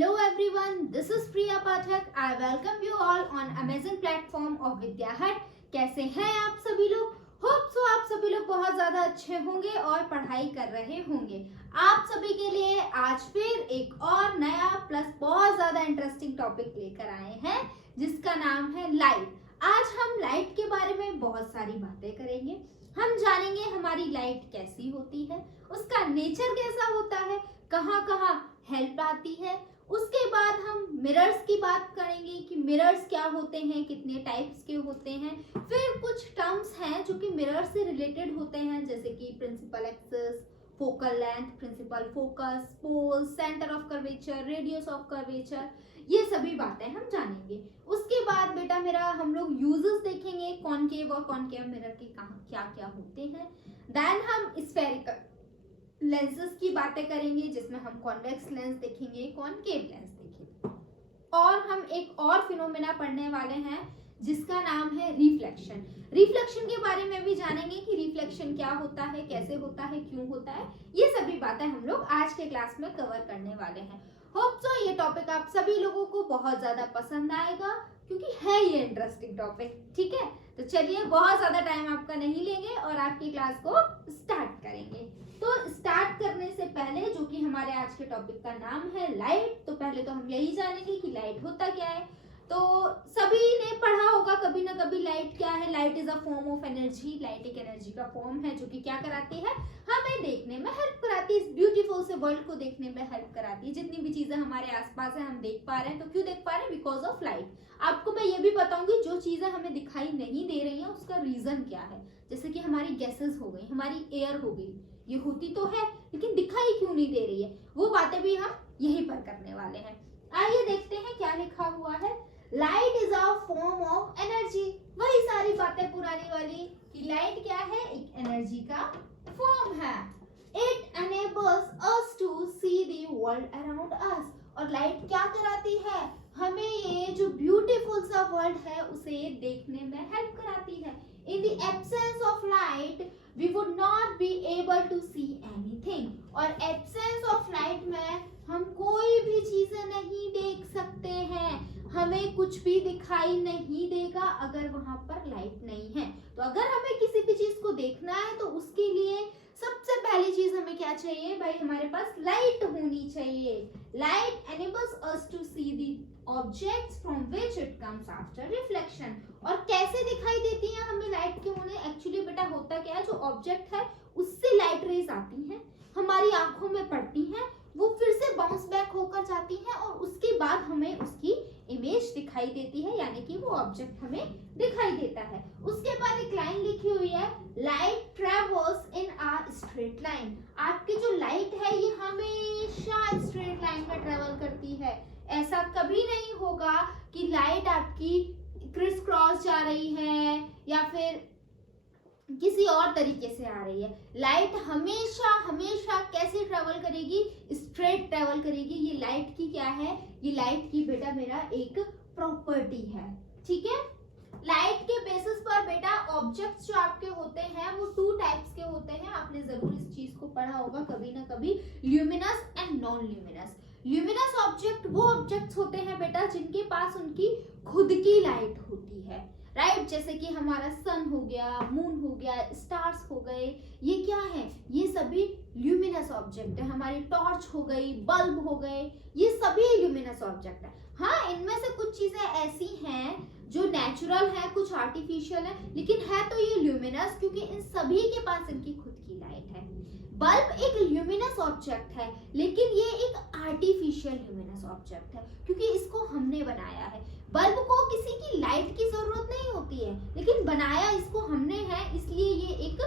Hello everyone, this is Priya Pathak. I welcome you all on amazing platform of Vidya Hut. कैसे हैं आप सभी लोग? Hope so आप सभी लोग बहुत ज्यादा अच्छे होंगे और पढ़ाई कर रहे होंगे। आप सभी के लिए आज फिर एक और नया प्लस बहुत ज्यादा इंटरेस्टिंग टॉपिक लेकर आए हैं जिसका नाम है लाइट। आज हम लाइट के बारे में बहुत सारी बातें करेंगे। हम जानेंगे हमारी लाइट कैसी होती है, उसका नेचर कैसा होता है, कहाँ कहाँ हेल्प आती है। उसके बाद हम मिरर्स की बात करेंगे कि मिरर्स क्या होते हैं, कितने टाइप्स के होते हैं। फिर कुछ टर्म्स हैं जो कि मिरर से रिलेटेड होते हैं, जैसे कि principal axis, focal length, principal focus, pole, centre of curvature, radius of curvature, ये सभी बातें हम जानेंगे। उसके बाद बेटा मेरा हम लोग यूजेस देखेंगे, कॉनकेव और कॉनकेव मिरर के कहाँ क्या क्या होते हैं। देन हम स्फेरिकल लेंसेज की बातें करेंगे जिसमें हम कॉन्वेक्स लेंस देखेंगे, कॉनकेव लेंस देखेंगे, और हम एक और फिनोमेना पढ़ने वाले हैं जिसका नाम है रिफ्लेक्शन। रिफ्लेक्शन के बारे में भी जानेंगे कि रिफ्लेक्शन क्या होता है, कैसे होता है, क्यों होता है। ये सभी बातें हम लोग आज के क्लास में कवर करने वाले हैं। होप सो ये टॉपिक आप सभी लोगों को बहुत ज्यादा पसंद आएगा क्योंकि है ये इंटरेस्टिंग टॉपिक। ठीक है, तो चलिए बहुत ज्यादा टाइम आपका नहीं लेंगे और आपकी क्लास को स्टार्ट करेंगे। तो स्टार्ट करने से पहले, जो कि हमारे आज के टॉपिक का नाम है लाइट, तो पहले तो हम यही जानेंगे कि लाइट होता क्या है। तो सभी ने पढ़ा होगा कभी ना कभी लाइट क्या है। Light is a form of energy. Light एक एनर्जी का फॉर्म है जो कि क्या कराती है, हमें देखने में हेल्प कराती है, इस ब्यूटीफुल से वर्ल्ड को देखने में हेल्प कराती है। जितनी भी चीजें हमारे आसपास है हम देख पा रहे हैं, तो क्यों देख पा रहे हैं? Because of light. आपको मैं ये भी बताऊंगी जो चीजें हमें दिखाई नहीं दे रही हैं उसका रीजन क्या है। जैसे कि हमारी गैसेस हो गई, हमारी एयर हो गई, ये होती तो है लेकिन दिखाई क्यों नहीं दे रही है, वो बातें भी हम यहीं पर करने वाले हैं। आइए देखते हैं क्या लिखा हुआ है। Light is a form of energy. वही सारी बातें पुरानी वाली कि लाइट क्या है, एक एनर्जी का फॉर्म है। It enables us to see the world around us। और लाइट क्या कराती है, हमें ये जो ब्यूटीफुल सा वर्ल्ड है उसे देखने में हेल्प कराती है। In the absence of light, we would not be able to see anything। और absence of light में हम कोई भी चीजें नहीं देख सकते हैं, हमें कुछ भी दिखाई नहीं देगा अगर वहां पर लाइट नहीं है। तो अगर हमें किसी भी चीज को देखना है तो उसके लिए सबसे पहली चीज हमें क्या चाहिए भाई, हमारे पास लाइट होनी चाहिए। Light enables us to see the objects from which it comes after reflection। और कैसे दिखाई देती है हमें लाइट के होने? एक्चुअली बेटा होता क्या है, जो ऑब्जेक्ट है उससे लाइट रेज आती हैं, हमारी आंखों में पड़ती हैं, वो फिर से बाउंस बैक होकर जाती हैं और उसके बाद हमें उसकी इमेज दिखाई देती है, यानी कि वो ऑब्जेक्ट हमें दिखाई देता है। उसके बाद एक लाइन लिखी हुई है, light travels in a straight line. आपकी जो लाइट है ये हमेशा स्ट्रेट लाइन में ट्रेवल करती है। ऐसा कभी नहीं होगा कि लाइट आपकी क्रिस क्रॉस जा रही है या फिर किसी और तरीके से आ रही है। लाइट हमेशा हमेशा कैसे ट्रेवल करेगी, स्ट्रेट ट्रेवल करेगी। ये लाइट की क्या है, ये लाइट की बेटा मेरा एक प्रॉपर्टी है। ठीक है, लाइट के बेसिस पर बेटा ऑब्जेक्ट्स जो आपके होते हैं वो टू टाइप्स के होते हैं। आपने जरूर इस चीज को पढ़ा होगा कभी ना कभी, luminous and non luminous. Luminous object वो ऑब्जेक्ट्स होते हैं बेटा जिनके पास उनकी खुद की लाइट होती है, राइट। जैसे कि हमारा सन हो गया, मून हो गया, स्टार्स हो गए, ये क्या है, ये सभी ल्यूमिनस ऑब्जेक्ट है। हमारी टॉर्च हो गई, बल्ब हो गए, ये सभी ल्यूमिनस ऑब्जेक्ट है। हाँ, इनमें से कुछ चीजें ऐसी हैं जो नेचुरल है, कुछ आर्टिफिशियल है, लेकिन है तो ये ल्यूमिनस क्योंकि इन सभी के पास इनकी खुद की लाइट है। बल्ब एक ल्यूमिनस ऑब्जेक्ट है लेकिन ये एक आर्टिफिशियल ल्यूमिनस ऑब्जेक्ट है क्योंकि इसको हमने बनाया है। बल्ब को किसी की लाइट की जरूरत नहीं होती है लेकिन बनाया इसको हमने है, इसलिए ये एक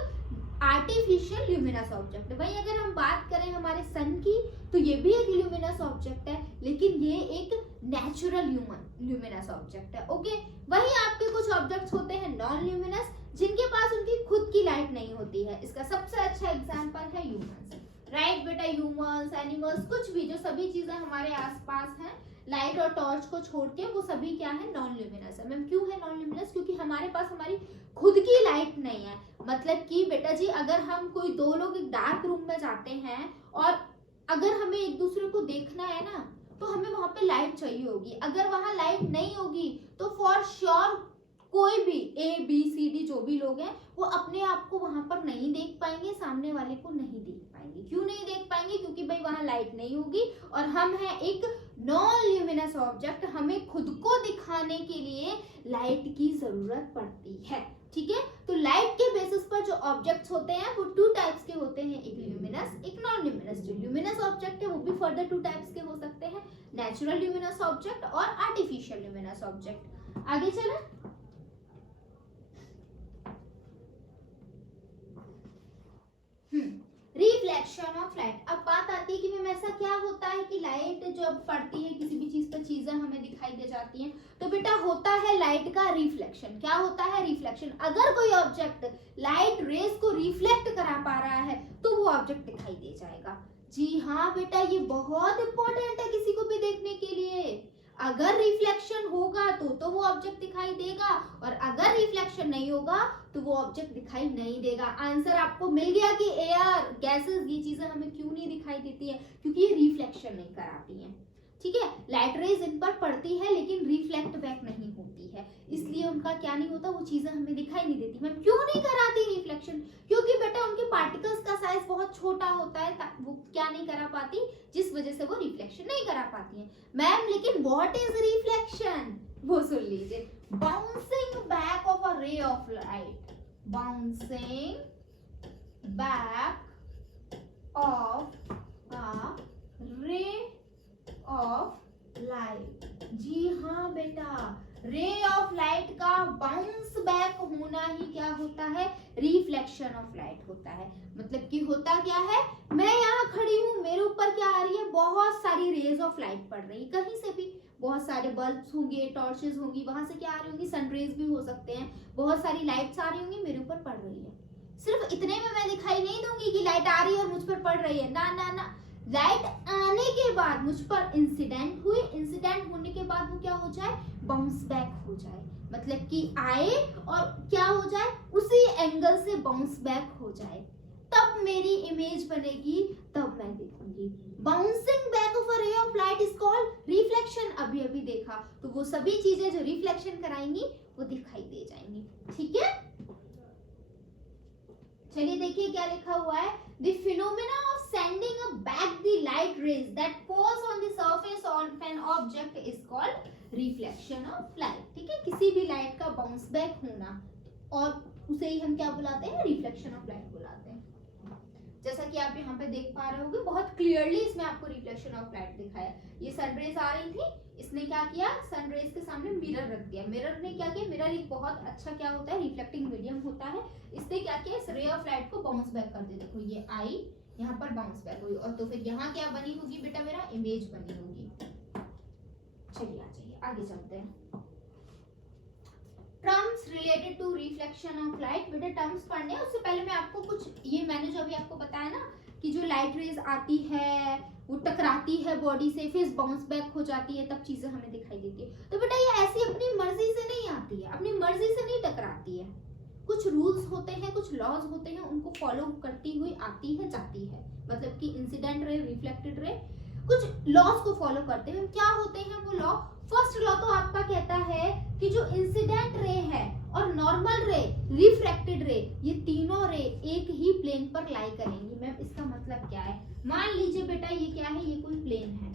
आर्टिफिशियल ल्यूमिनस ऑब्जेक्ट है। वहीं अगर हम बात करें हमारे सन की तो ये भी एक ल्यूमिनस ऑब्जेक्ट है लेकिन ये एक नेचुरल ल्यूमिनस ऑब्जेक्ट है। ओके, वहीं आपके कुछ ऑब्जेक्ट्स होते हैं नॉन ल्यूमिनस जिनके पास उनकी खुद की लाइट नहीं होती है। इसका सबसे अच्छा एग्जांपल है ह्यूमंस, राइट बेटा। ह्यूमंस, एनिमल्स, कुछ भी जो सभी चीजें हमारे आसपास हैं, लाइट और टॉर्च को छोड़ के वो सभी क्या है, नॉन ल्यूमिनस है। मैम क्यों है नॉन ल्यूमिनस? क्योंकि हमारे पास हमारी खुद की लाइट नहीं है। मतलब कि बेटा जी अगर हम कोई दो लोग एक डार्क रूम में जाते हैं और अगर हमें एक दूसरे को देखना है ना तो हमें वहां पे लाइट चाहिए होगी। अगर वहां लाइट नहीं होगी तो फॉर श्योर कोई भी ABCD जो भी लोग हैं वो अपने आप को वहां पर नहीं देख पाएंगे, सामने वाले को नहीं देख पाएंगे। क्यों नहीं देख पाएंगे? क्योंकि भाई वहां लाइट नहीं होगी और हम हैं एक नॉन ल्यूमिनस ऑब्जेक्ट, हमें खुद को दिखाने के लिए लाइट की जरूरत पड़ती है। ठीक है, तो लाइट के बेसिस पर जो ऑब्जेक्ट्स होते हैं वो 2 टाइप्स के होते हैं, एक ल्यूमिनस एक नॉन ल्यूमिनस। जो ल्यूमिनस ऑब्जेक्ट है वो भी फर्दर 2 टाइप्स के हो सकते हैं, नेचुरल ल्यूमिनस ऑब्जेक्ट और आर्टिफिशियल ल्यूमिनस ऑब्जेक्ट। आगे चलें। Reflection of light. अब बात आती है कि मैम ऐसा क्या होता है कि लाइट जब पड़ती है किसी भी चीज पर, चीजें हमें दिखाई दे जाती हैं, तो बेटा होता है लाइट का रिफ्लेक्शन। क्या होता है? रिफ्लेक्शन। अगर कोई ऑब्जेक्ट लाइट रेज को रिफ्लेक्ट करा पा रहा है तो वो ऑब्जेक्ट दिखाई दे जाएगा। जी हाँ बेटा, ये बहुत इंपॉर्टेंट है किसी को भी देखने के लिए। अगर रिफ्लेक्शन होगा तो वो ऑब्जेक्ट दिखाई देगा और अगर रिफ्लेक्शन नहीं होगा तो वो ऑब्जेक्ट दिखाई नहीं देगा। आंसर आपको मिल गया कि एयर, गैसेस, ये चीजें हमें क्यों नहीं दिखाई देती है, क्योंकि ये रिफ्लेक्शन नहीं कराती हैं। ठीक है, लाइट रेज इन पर पड़ती है लेकिन रिफ्लेक्ट बैक नहीं होती है, इसलिए उनका क्या नहीं होता, वो चीजें हमें दिखाई नहीं देती। मैम क्यों नहीं कराती रिफ्लेक्शन? क्योंकि बेटा उनके पार्टिकल्स का साइज बहुत छोटा होता है, वो क्या नहीं करा पाती, जिस वजह से वो रिफ्लेक्शन नहीं करा पाती है। मैम लेकिन व्हाट इज रिफ्लेक्शन, वो सुन लीजिए। Bouncing back of a ray of light, bouncing back of a ray of light. जी हाँ बेटा, रे ऑफ लाइट का बाउंस बैक होना ही क्या होता है? रिफ्लेक्शन ऑफ लाइट होता है। मतलब कि होता क्या है, मैं यहाँ खड़ी हूँ, मेरे ऊपर क्या आ रही है, बहुत सारी रेज ऑफ लाइट पड़ रही है, कहीं से भी बहुत सारे बल्ब्स होंगे, टॉर्चेस होंगी, वहां से क्या आ रही होंगी, सनरेज भी हो सकते हैं, बहुत सारी लाइट्स आ रही होंगी, मेरे ऊपर पड़ रही है। सिर्फ इतने में मैं दिखाई नहीं दूंगी कि लाइट आ रही है और मुझ पर पड़ रही है, ना ना ना। लाइट आने के बाद मुझ पर इंसिडेंट हुई, इंसिडेंट होने के बाद वो क्या हो जाए, बाउंस बैक हो जाए। मतलब कि आए और क्या हो जाए, उसी एंगल से बाउंस बैक हो जाए, तब मेरी इमेज बनेगी, तब मैं देखूंगी। Bouncing back of a ray of light is called reflection. अभी अभी देखा, तो वो सभी चीजें जो रिफ्लेक्शन कराएंगी वो दिखाई दे जाएंगी। ठीक है, चलिए देखिए क्या लिखा हुआ है। The phenomena of sending back the light rays that falls on the surface of an object is called reflection of light। ठीक है, किसी भी लाइट का बाउंस बैक होना, और उसे ही हम क्या बुलाते हैं, रिफ्लेक्शन ऑफ लाइट बुलाते हैं। जैसा कि आप यहाँ पे देख पा रहे होंगे, बहुत क्लियरली इसमें आपको रिफ्लेक्शन ऑफ लाइट दिखाया। ये सनरेज आ रही थी, इसने क्या किया, सनरेज के सामने मिरर रख दिया। मिरर ने क्या किया, मिरर एक बहुत अच्छा क्या होता है, रिफ्लेक्टिंग मीडियम होता है। इसने क्या किया, इस रे ऑफ लाइट को बाउंस बैक कर दिया। देखो ये आई, यहाँ पर बाउंस बैक हुई, और तो फिर यहाँ क्या बनी होगी बेटा, मेरा इमेज बनी होगी। चलिए आ जाइए आगे चलते हैं। Terms related to reflection of light. बेटा टर्म्स पढ़ने उससे पहले मैं आपको कुछ, ये मैंने जो अभी आपको बताया ना कि जो लाइट रेज आती है वो टकराती है बॉडी से, फिर बाउंस बैक हो जाती है, तब चीजें हमें दिखाई देती है। तो बेटा ये ऐसी अपनी मर्जी से नहीं आती है, अपनी मर्जी से नहीं टकराती है। कुछ रूल्स होते हैं, कुछ लॉज होते हैं, उनको फॉलो करती हुई आती है, जाती है। मतलब कि इंसिडेंट रे, रिफ्लेक्टेड रे, कुछ लॉज को फॉलो करते हैं। क्या होते हैं वो लॉ? फर्स्ट लॉ तो आपका कहता है कि जो इंसिडेंट रे है और नॉर्मल रे, रिफ्रैक्टेड रे, ये तीनों रे एक ही प्लेन पर लाई करेंगी। मैम इसका मतलब क्या है? मान लीजिए बेटा ये क्या है, ये कोई प्लेन है।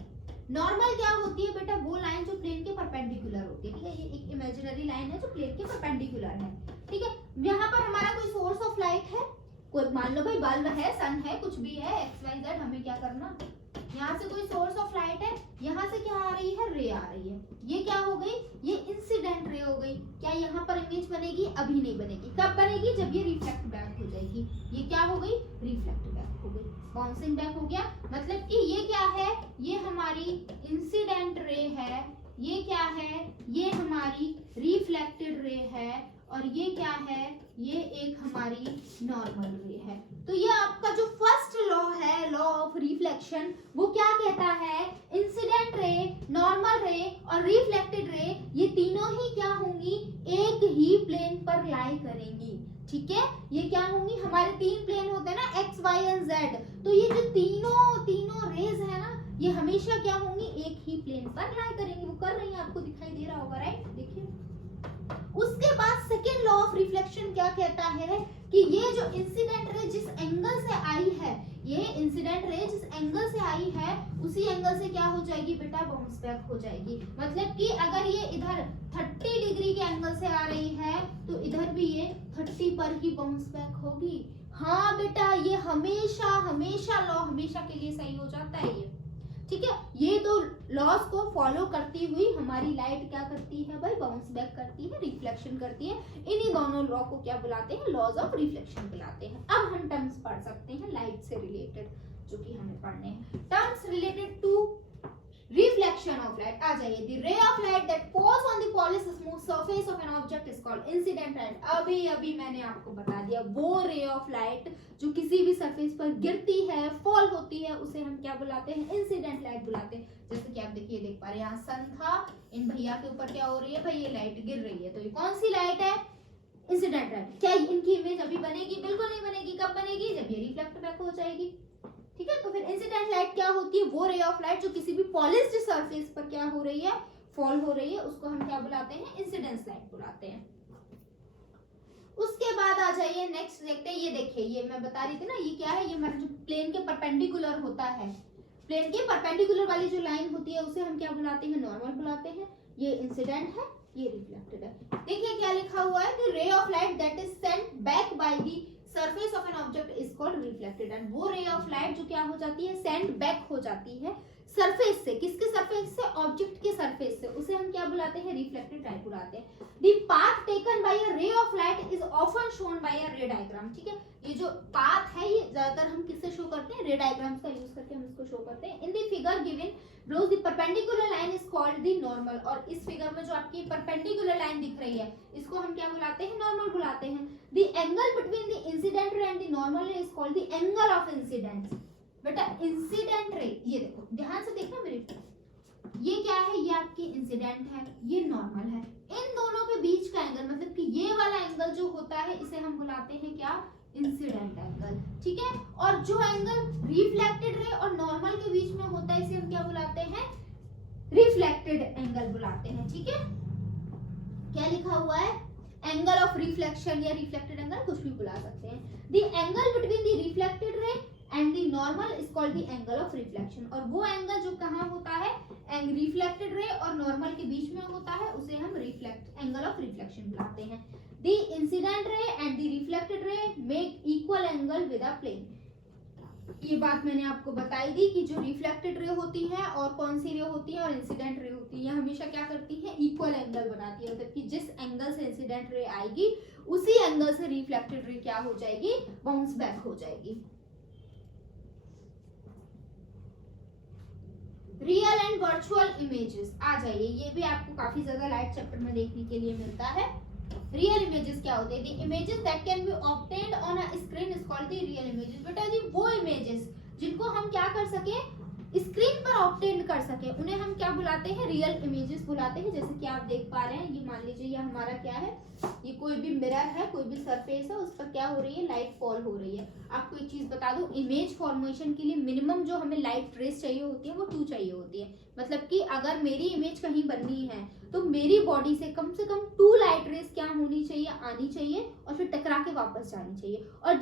नॉर्मल क्या होती है बेटा, वो लाइन जो प्लेन के परपेंडिकुलर होती है। ठीक है, ये एक इमेजिनरी लाइन है जो प्लेन के परपेंडिकुलर है। ठीक है, यहाँ पर हमारा कोई सोर्स ऑफ लाइट है, कोई मान लो भाई बल्ब है, सन है, कुछ भी है, एक्स वाई जेड, हमें क्या करना, यहाँ से कोई सोर्स ऑफ लाइट है, यहाँ से क्या आ रही है, रे आ रही है। ये क्या हो गई, ये इंसिडेंट रे हो गई। क्या यहाँ पर इमेज बनेगी? अभी नहीं बनेगी। कब बनेगी? जब ये रिफ्लेक्ट बैक हो जाएगी। ये क्या हो गई, रिफ्लेक्ट बैक हो गई, बाउंसिंग बैक हो गया। मतलब कि ये क्या है, ये हमारी इंसिडेंट रे है, ये क्या है, ये हमारी रिफ्लेक्टेड रे है, और ये क्या है, ये एक हमारी नॉर्मल रे है। तो ये आपका जो फर्स्ट लॉ है, लॉ ऑफ रिफ्लेक्शन, वो क्या कहता है, इंसिडेंट रे, नॉर्मल रे और रिफ्लेक्टेड रे, ये तीनों ही क्या होंगी, एक ही प्लेन पर लाई करेंगी। ठीक है, ये क्या होंगी, हमारे तीन प्लेन होते हैं ना, एक्स वाई एंड जेड, तो ये जो तीनों रेज है ना, ये हमेशा क्या होंगी, एक ही आपको दिखाई दे रहा होगा, राइट, देखिए। उसके बाद सेकेंड लॉ ऑफ रिफ्लेक्शन क्या कहता है कि ये जो इंसिडेंट रे जिस एंगल से आई है, ये इंसिडेंट रे जिस एंगल से आई है उसी एंगल से क्या हो जाएगी बेटा, बाउंस बैक हो जाएगी। मतलब कि अगर ये इधर 30 डिग्री के एंगल से आ रही है तो इधर भी ये 30 पर ही बाउंस बैक होगी। हाँ बेटा, ये हमेशा हमेशा लॉ हमेशा के लिए सही हो जाता है ये, ठीक है। ये तो लॉस को फॉलो करती हुई हमारी लाइट क्या करती है भाई, बाउंस बैक करती है, रिफ्लेक्शन करती है। इन्हीं दोनों लॉ को क्या बुलाते हैं, लॉज ऑफ रिफ्लेक्शन बुलाते हैं। अब हम टर्म्स पढ़ सकते हैं लाइट से रिलेटेड, जो कि हमें पढ़ने हैं। Terms related to reflection of light, आ जाइए। The ray of light that falls on the polish smooth surface of an object is called incident light. अभी मैंने आपको बता दिया, वो रे ऑफ लाइट जो किसी भी सरफेस पर गिरती है, फॉल होती है, उसे हम क्या बुलाते हैं, इंसिडेंट लाइट बुलाते हैं। जैसे कि आप देखिए, देख पा रहे हैं यहाँ सन था, इन भैया के ऊपर क्या हो रही है भाई, ये लाइट गिर रही है, तो ये कौन सी लाइट है, इंसिडेंट लाइट। क्या इनकी इमेज अभी बनेगी, बिल्कुल नहीं बनेगी। कब बनेगी, जब ये रिफ्लेक्ट बैक हो जाएगी, ठीक है। तो फिर इंसिडेंट लाइट क्या होती है, वो रे ऑफ लाइट जो किसी भी पॉलिश्ड सरफेस पर क्या हो रही है, फॉल हो रही है, उसको हम क्या बुलाते हैं, इंसिडेंस लाइट बुलाते हैं। उसके बाद आ जाइए, नेक्स्ट देखते हैं। ये देखिए, ये मैं बता रही थी ना, ये क्या है, ये हमारा जो प्लेन के परपेंडिकुलर होता है, प्लेन के परपेंडिकुलर वाली जो लाइन होती है उसे हम क्या बुलाते हैं, नॉर्मल बुलाते हैं। ये इंसिडेंट है, ये रिफ्लेक्टेड है। देखिए क्या लिखा हुआ है, the ray of light that is sent back by the surface of an object is called reflected. And वो रे ऑफ लाइट जो क्या हो जाती है, सेंड बैक हो जाती है सरफेस से, किसके सरफेस से, ऑब्जेक्ट के सरफेस से, उसे हम क्या बुलाते हैं, रिफ्लेक्टेड लाइट बुलाते हैं। The path taken by a ray of light is often shown by अ रे डायग्राम, ठीक है। ये जो पाथ है ये ज्यादातर हम किससे शो करते हैं, रे डायग्राम्स का यूज करके हम इसको शो करते हैं। In the figure given below the perpendicular line is called the normal। और इस फिगर में जो आपकी परपेंडिकुलर लाइन दिख रही है इसको हम क्या बुलाते हैं, नॉर्मल बुलाते हैं। the angle between the incident ray and the normal ray is called the angle of incidence। बेटा इंसिडेंट रे, ये देखो ध्यान से देखना मेरे, ये क्या है, ये आपकी इंसिडेंट है, ये नॉर्मल है। इन दोनों के बीच का एंगल, मतलब कि ये वाला एंगल जो होता है इसे हम बुलाते हैं क्या, इंसिडेंट एंगल, ठीक है। और जो एंगल रिफ्लेक्टेड रे और नॉर्मल के बीच में होता है इसे हम क्या बुलाते हैं, रिफ्लेक्टेड एंगल बुलाते हैं, ठीक है। क्या लिखा हुआ है, एंगल ऑफ रिफ्लेक्शन या रिफ्लेक्टेड एंगल, कुछ भी बुला सकते हैं। The angle between the reflected ray and the normal is called the angle of reflection. और वो एंगल जो कहाँ होता है, रिफ्लेक्टेड रे और नॉर्मल के बीच में होता है, उसे हम एंगल ऑफ रिफ्लेक्शन बुलाते हैं। The incident ray and the reflected ray make equal angle with a plane। ये बात मैंने आपको बताई दी कि जो रिफ्लेक्टेड रे होती है और कौन सी रे होती है और इंसिडेंट रे होती है, हमेशा क्या करती है, इक्वल एंगल बनाती है। मतलब कि जिस एंगल से इंसिडेंट रे आएगी उसी एंगल से रिफ्लेक्टेड रे क्या हो जाएगी, बाउंस बैक हो जाएगी। रियल एंड वर्चुअल इमेजेस, आ जाइए। ये भी आपको काफी ज्यादा लाइट चैप्टर में देखने के लिए मिलता है। रियल इमेजेस क्या होते हैं, the images that can be obtained on a screen is called the real images. बेटा जी वो इमेजेस जिनको हम क्या कर सके, स्क्रीन पर ऑब्टेन कर सके, उन्हें हम क्या बुलाते हैं, रियल इमेजेस बुलाते हैं। जैसे कि आप देख पा रहे हैं, ये मान लीजिए ये हमारा क्या है, ये कोई भी मिरर है, कोई भी सरफेस है, उस पर क्या हो रही है, लाइट फॉल हो रही है। आपको एक चीज बता दूं, इमेज फॉर्मेशन के लिए मिनिमम जो हमें लाइट रेस चाहिए होती है वो 2 चाहिए होती है। मतलब कि अगर मेरी इमेज कहीं बननी है तो मेरी बॉडी से कम 2 लाइट रेस क्या होनी चाहिए, आनी चाहिए और फिर टकरा के वापस जानी चाहिए। और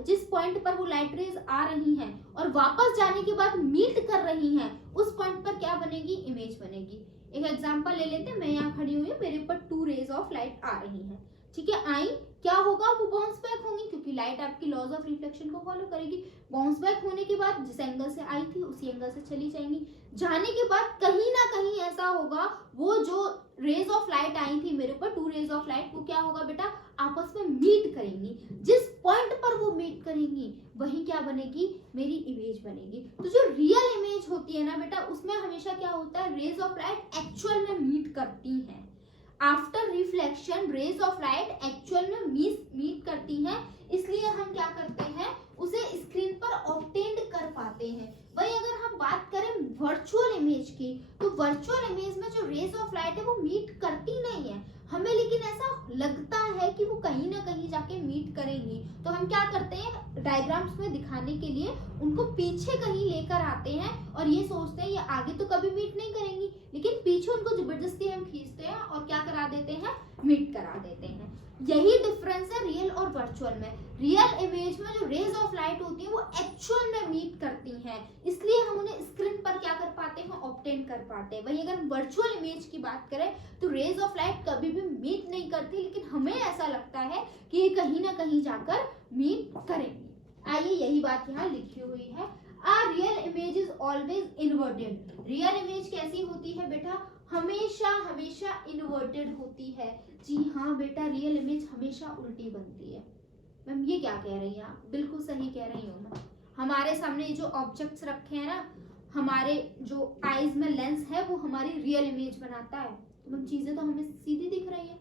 जिस पॉइंट पर वो लाइट रेस आ रही हैं और वापस जाने के बाद मीट कर रही हैं, उस पॉइंट पर क्या बनेगी, इमेज बनेगी। एक एग्जांपल ले लेते हैं, मैं यहाँ खड़ी हुई हूँ, मेरे ऊपर 2 रेज ऑफ लाइट आ रही हैं, ठीक है। आई, क्या होगा, वो बाउंस बैक होंगी क्योंकि लाइट आपकी लॉज ऑफ रिफ्लेक्शन को फॉलो करेगी। बाउंस बैक होने के बाद जिस एंगल से आई थी उसी एंगल से चली जाएंगी। जाने के बाद कहीं ना कहीं ऐसा होगा, वो जो रेज ऑफ लाइट आई थी मेरे ऊपर, 2 रेज ऑफ लाइट, वो क्या होगा बेटा, आपस में मीट करेंगी। जिस पॉइंट पर वो मीट करेंगी वही क्या बनेगी, मेरी इमेज बनेगी। तो जो रियल इमेज होती है ना बेटा, उसमें हमेशा क्या होता है, रेज ऑफ लाइट एक्चुअल में मीट करती हैं। After reflection rays of light actual में मीट करती हैं, इसलिए हम क्या करते हैं, उसे स्क्रीन पर ऑब्टेन्ड कर पाते हैं। वही अगर हम बात करें वर्चुअल इमेज की, तो वर्चुअल इमेज में जो रेज ऑफ लाइट है वो मीट करती नहीं है हमें, लेकिन ऐसा लगता है कि वो कहीं ना कहीं जाके मीट करेंगी, तो हम क्या करते हैं डायग्राम्स में दिखाने के लिए उनको पीछे कहीं लेकर आते हैं और ये सोचते हैं ये आगे तो कभी मीट नहीं करेंगी, लेकिन पीछे उनको जबरदस्ती हम खींचते हैं और क्या करा देते हैं, मीट करा देते हैं। यही डिफरेंस है रियल और वर्चुअल में। रियल इमेज में जो रेज ऑफ लाइट होती है वो एक्चुअल में मीट करती हैं, इसलिए हम उन्हें स्क्रीन पर क्या कर पाते हैं, ऑब्टेन कर पाते हैं। वही अगर हम वर्चुअल इमेज की बात करें तो रेज ऑफ लाइट कभी भी मीट नहीं करती, लेकिन हमें ऐसा लगता है कि ये कहीं ना कहीं जाकर मीट करेंगी। आइए यही बात यहाँ लिखी हुई है, a real image is always inverted. Real image कैसी होती है बेटा, हमेशा हमेशा इन्वर्टेड होती है। जी हाँ बेटा, रियल इमेज हमेशा उल्टी बनती है। मैम ये क्या कह रही हैं आप, बिल्कुल सही कह रही हूँ मैं। हमारे सामने जो ऑब्जेक्ट्स रखे हैं ना, हमारे जो आईज में लेंस है वो हमारी रियल इमेज बनाता है, तो मैम चीजें तो हमें सीधी दिख रही है,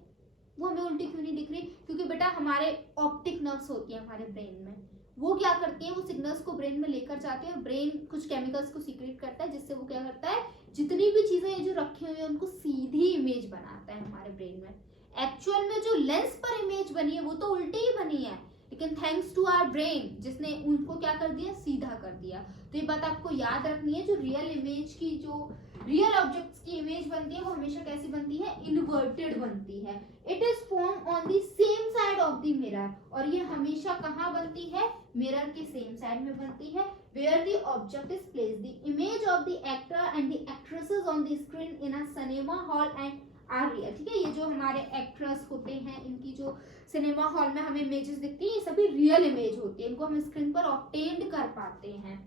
वो हमें उल्टी क्यों नहीं दिख रही, क्योंकि बेटा हमारे ऑप्टिक नर्व्स होती है हमारे ब्रेन में, वो क्या करती है, वो सिग्नल्स को ब्रेन में लेकर जाते हैं और ब्रेन कुछ केमिकल्स को सीक्रेट करता है, जिससे वो क्या करता है, जितनी भी चीजें जो रखी हुई है उनको सीधी इमेज बनाता है हमारे ब्रेन में। एक्चुअल में जो लेंस पर इमेज बनी है वो तो उल्टी ही बनी है, लेकिन थैंक्स टू आवर ब्रेन जिसने उनको क्या कर दिया, सीधा कर दिया। तो ये बात आपको याद रखनी है, जो रियल इमेज की, जो रियल ऑब्जेक्ट्स की इमेज बनती है वो हमेशा कैसी बनती है, इन्वर्टेड बनती है। It is form on the same side of the mirror, और ये हमेशा कहाँ बनती है, मिरर के सेम साइड में बनती है, where the object is placed. The image of the actor and the actresses on the screen in a cinema hall and are real. ठीक है, ये जो हमारे एक्ट्रेस होते हैं इनकी जो सिनेमा हॉल में हमें इमेजेस दिखती है, ये सभी रियल इमेज होती है, इनको हम स्क्रीन पर ऑब्टेन कर पाते हैं।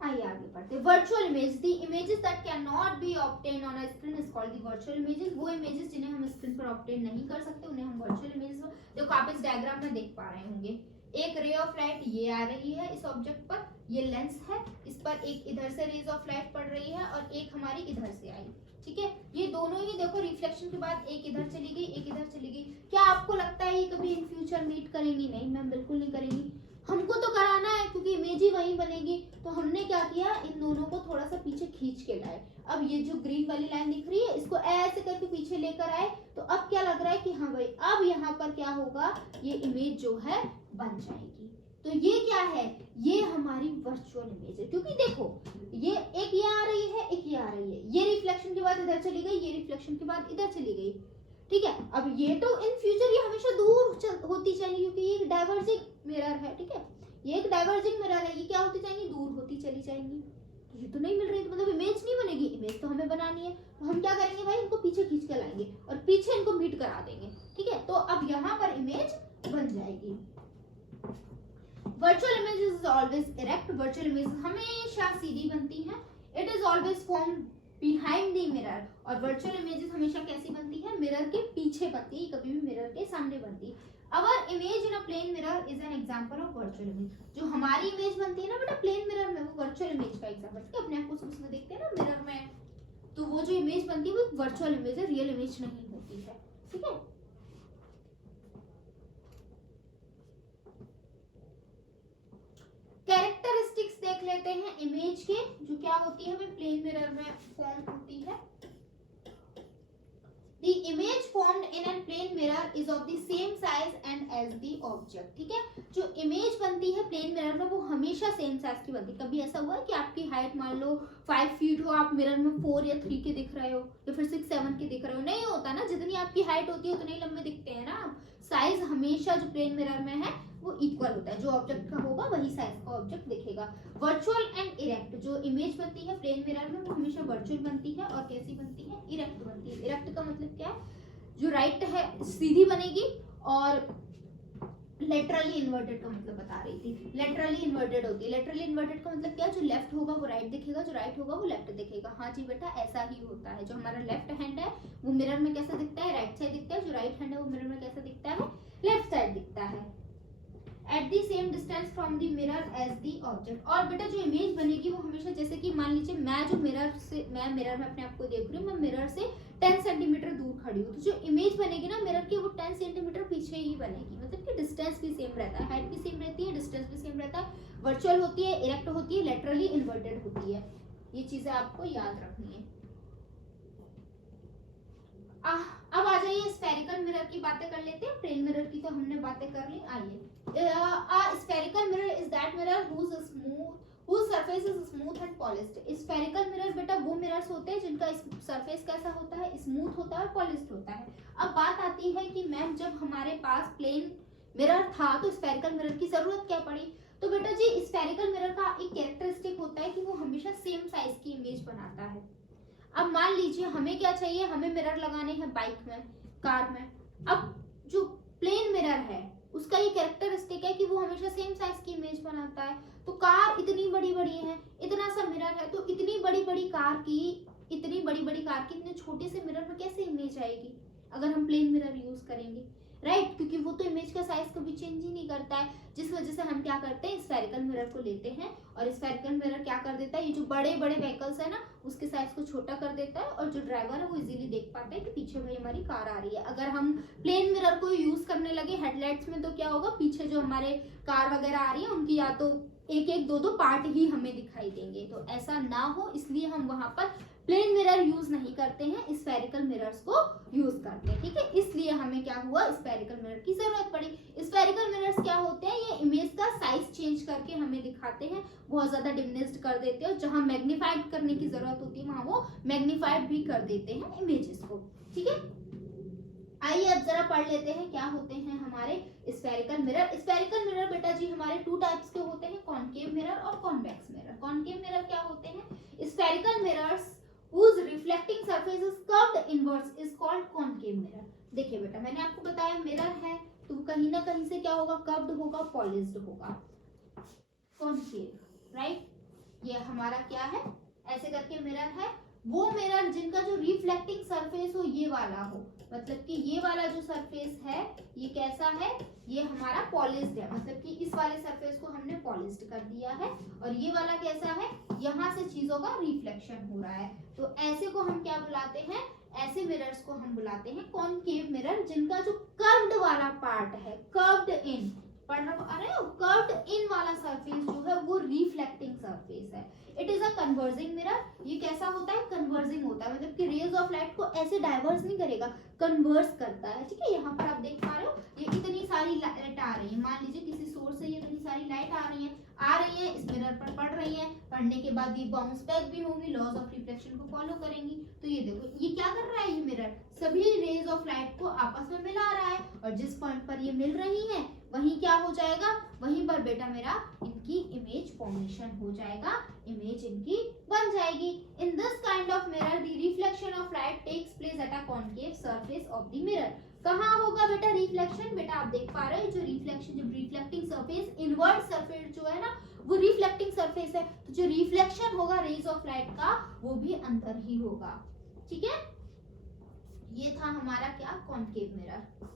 आइए आगे बढ़ते हैं। Virtual image, the images that can not be obtain on a screen is called the virtual images. वो इमेजेस जिन्हें हम स्क्रीन पर ऑब्टेन नहीं कर सकते उन्हें हम वर्चुअल इमेजेस। देखो आप इस डायग्राम में देख पा रहे होंगे, एक रे ऑफ लाइट ये आ रही है इस ऑब्जेक्ट पर, ये लेंस है, इस पर एक इधर से रेज ऑफ लाइट पड़ रही है और एक हमारी इधर से आई। ठीक है, ये दोनों ही देखो रिफ्लेक्शन के बाद एक इधर चली गई, एक इधर चली गई। क्या आपको लगता है ये कभी इन फ्यूचर मीट करेंगी? नहीं मैम, बिल्कुल नहीं करेंगी। हमको तो कराना है क्योंकि इमेज ही वही बनेगी, तो हमने क्या किया, इन दोनों को थोड़ा सा पीछे खींच के लाए। अब ये जो ग्रीन वाली लाइन दिख रही है इसको ऐसे करके पीछे लेकर आए, तो अब क्या लग रहा है कि हाँ भाई अब यहाँ पर क्या होगा, ये इमेज जो है बन जाएगी। तो ये क्या है, ये हमारी वर्चुअल इमेज है, क्योंकि देखो ये एक ये आ रही है, एक ये आ रही है, ये रिफ्लेक्शन के बाद इधर चली गई, ये रिफ्लेक्शन के बाद इधर चली गई। ठीक है, अब ये तो इन फ्यूचर ये हमेशा दूर होती जाएंगी क्योंकि ये एक डाइवर्जिंग मिरर है। ठीक है, ये एक डाइवर्जिंग मिरर है, ये क्या होती जाएंगी, दूर होती चली जाएंगी। तो ये तो नहीं मिल रही, तो मतलब इमेज नहीं बनेगी, इमेज तो हमें बनानी है। तो हम क्या करेंगे भाई, इनको पीछे खींच के लाएंगे और पीछे इनको मीट करा देंगे। ठीक है, तो अब यहाँ पर इमेज बन जाएगी। Virtual image is always erect. Virtual image हमेशा सीधी बनती है। It is always form behind the mirror, और वर्चुअल इमेजेस हमेशा कैसी बनती है, मिरर के पीछे बनती है, कभी भी मिरर के सामने बनती। Our image in a plane mirror is an example of virtual image. जो हमारी इमेज बनती है ना बेटा प्लेन मिरर में, वो वर्चुअल इमेज का एग्जांपल है। अपने आप को उसमें देखते हैं ना मिरर में, तो वो जो इमेज बनती है वो वर्चुअल इमेज है, रियल इमेज नहीं होती है। ठीक है, कैरेक्टरिस्टिक्स देख लेते हैं इमेज के, जो क्या होती है हमें प्लेन मिरर में फॉर्म होती है। The image formed in a plane mirror is of the same size and as the object। ठीक है, जो इमेज बनती है प्लेन मिरर में वो हमेशा सेम साइज की बनती है। कभी ऐसा हुआ है कि आपकी हाइट मान लो 5 फीट हो, आप मिरर में 4 या 3 के दिख रहे हो या फिर 6 7 के दिख रहे हो? नहीं होता ना, जितनी आपकी हाइट होती है उतने ही लंबे दिखते हैं ना। साइज हमेशा जो प्लेन मिरर में है वो इक्वल होता है, जो ऑब्जेक्ट का होगा वही साइज का ऑब्जेक्ट दिखेगा। वर्चुअल एंड इरेक्ट, जो इमेज बनती है प्लेन मिरर में वो हमेशा वर्चुअल बनती है और कैसी बनती है, इरेक्ट बनती है। इरेक्ट का मतलब क्या है, जो राइट है सीधी बनेगी, और लेटरली इन्वर्टेड का मतलब बता रही थी, लेटरली इन्वर्टेड होती है। लेटरली इन्वर्टेड का मतलब क्या है, जो लेफ्ट होगा वो राइट दिखेगा, जो राइट होगा वो लेफ्ट दिखेगा। हाँ जी बेटा, ऐसा ही होता है। जो हमारा लेफ्ट हैंड है वो मिरर में कैसा दिखता है, राइट साइड दिखता है। जो राइट हैंड है वो मिरर में कैसा दिखता है, लेफ्ट साइड दिखता है। At the same distance from the mirror as the object. और बेटा जो इमेज बनेगी वो हमेशा, जैसे कि मान लीजिए मैं जो मिरर से, मैं मिरर में अपने आप को देख रही हूँ, मैं मिरर से 10 सेंटीमीटर दूर खड़ी हूँ, तो जो इमेज बनेगी ना मिरर की वो 10 सेंटीमीटर पीछे ही बनेगी। मतलब कि डिस्टेंस भी सेम रहता है, हाइट भी सेम रहती है, डिस्टेंस भी सेम रहता है। वर्चुअल होती है, इरेक्ट होती है, लेटरली इन्वर्टेड होती है। ये चीजें आपको याद रखनी है। अब आ जाइए स्फेरिकल मिरर की बातें कर लेते हैं। प्लेन मिरर की तो हमने बातें कर ली। आइए, spherical mirror is that mirror whose surface is smooth and polished। Spherical mirror बेटा वो मिरर्स होते हैं जिनका सरफेस कैसा होता है, स्मूथ होता है और पॉलिश्ड होता है। अब बात आती है कि मैम जब हमारे पास प्लेन मिरर था तो स्फेरिकल मिरर की जरूरत क्या पड़ी। तो बेटा जी स्फेरिकल मिरर का एक कैरेक्टरिस्टिक होता है कि वो हमेशा सेम साइज की इमेज बनाता है। अब मान लीजिए हमें क्या चाहिए, हमें मिरर लगाने हैं बाइक में, कार में। अब जो प्लेन मिरर है उसका ये कैरेक्टरिस्टिक है कि वो हमेशा सेम साइज की इमेज बनाता है। तो कार इतनी बड़ी बड़ी है, इतना सा मिरर है, तो इतनी बड़ी कार की इतने छोटे से मिरर में कैसे इमेज आएगी अगर हम प्लेन मिरर यूज करेंगे, राइट? क्योंकि वो तो इमेज का साइज कभी चेंज ही नहीं करता है, जिस वजह से हम क्या करते हैं, स्फेरिकल मिरर को लेते हैं। और स्फेरिकल मिरर क्या कर देता है, ये जो बड़े बड़े व्हीकल्स है ना उसके साइज को छोटा कर देता है और जो ड्राइवर है वो इजीली देख पाते हैं कि पीछे भाई हमारी कार आ रही है। अगर हम प्लेन मिरर को यूज करने लगे हेडलाइट्स में तो क्या होगा, पीछे जो हमारे कार वगैरह आ रही है उनकी या तो एक एक दो दो पार्ट ही हमें दिखाई देंगे। तो ऐसा ना हो इसलिए हम वहां पर प्लेन मिरर यूज नहीं करते हैं, स्फेरिकल मिरर्स को यूज करते हैं, ठीक है? इसलिए हमें क्या हुआ, स्फेरिकल मिरर की जरूरत पड़ी। स्फेरिकल मिरर्स क्या होते हैं, ये इमेज का साइज चेंज करके हमें दिखाते हैं, बहुत ज्यादा डिमिनिश्ड कर देते हैं और जहां मैग्नीफाइड करने की जरूरत होती है वहां वो मैग्नीफाइड भी कर देते हैं इमेजेस को, ठीक है? आइए अब जरा पढ़ लेते हैं क्या होते हैं हमारे स्फेरिकल मिरर। स्फेरिकल मिरर बेटा जी हमारे टू टाइप्स के होते हैं, कॉनकेव मिरर और कॉन्वेक्स मिरर। कॉनकेव मिरर क्या होते हैं, spherical mirrors whose reflecting surface is curved inwards is called concave mirror। देखिए बेटा मैंने आपको बताया मिरर है तो कहीं ना कहीं से क्या होगा, कर्व्ड होगा, पॉलिश्ड होगा, कॉनकेव, राइट? ये हमारा क्या है, ऐसे करके मिरर है। वो मिरर जिनका जो रिफ्लेक्टिंग सरफेस हो ये वाला हो, मतलब कि ये वाला जो सरफेस है ये कैसा है, ये हमारा पॉलिश्ड है, मतलब कि इस वाले सरफेस को हमने पॉलिश्ड कर दिया है। और ये वाला कैसा है, यहाँ से चीजों का रिफ्लेक्शन हो रहा है। तो ऐसे को हम क्या बुलाते हैं, ऐसे मिरर्स को हम बुलाते हैं कॉनकेव मिरर, जिनका जो कर्व्ड वाला पार्ट है, कर्व्ड इन, पढ़ रहे हो, कर्व्ड इन वाला सरफेस जो है वो रिफ्लेक्टिंग सरफेस है। It is a converging mirror. ये कैसा होता है, कन्वर्जिंग होता है, मतलब कि रेज ऑफ लाइट को ऐसे डाइवर्स नहीं करेगा, कन्वर्स करता है, ठीक है? यहाँ पर आप देख पा रहे हो ये इतनी सारी लाइट आ रही है, मान लीजिए किसी सोर्स से ये इतनी सारी लाइट आ रही है इस मिरर पर पड़ रही है, पढ़ने के बाद ये बाउंस बैक भी होंगी, लॉज ऑफ रिफ्लेक्शन को फॉलो करेंगी। तो ये देखो ये क्या कर रहा है, ये मिरर सभी रेज ऑफ लाइट को आपस में मिला रहा है और जिस पॉइंट पर ये मिल रही है वहीं क्या हो जाएगा, वहीं पर बेटा मेरा इनकी इमेज फॉर्मेशन हो जाएगा, इमेज इनकी बन जाएगी। In this kind of mirror the reflection of light takes place at a concave surface of the mirror. कहाँ होगा बेटा रिफ्लेक्शन, बेटा आप देख पा रहे हो जो रिफ्लेक्शन, जब रिफ्लेक्टिंग सरफेस, इनवर्ट सरफेस जो है ना वो रिफ्लेक्टिंग सरफेस है, तो जो रिफ्लेक्शन होगा रेज ऑफ लाइट का वो भी अंदर ही होगा, ठीक है? ये था हमारा क्या, कॉनकेव मिरर।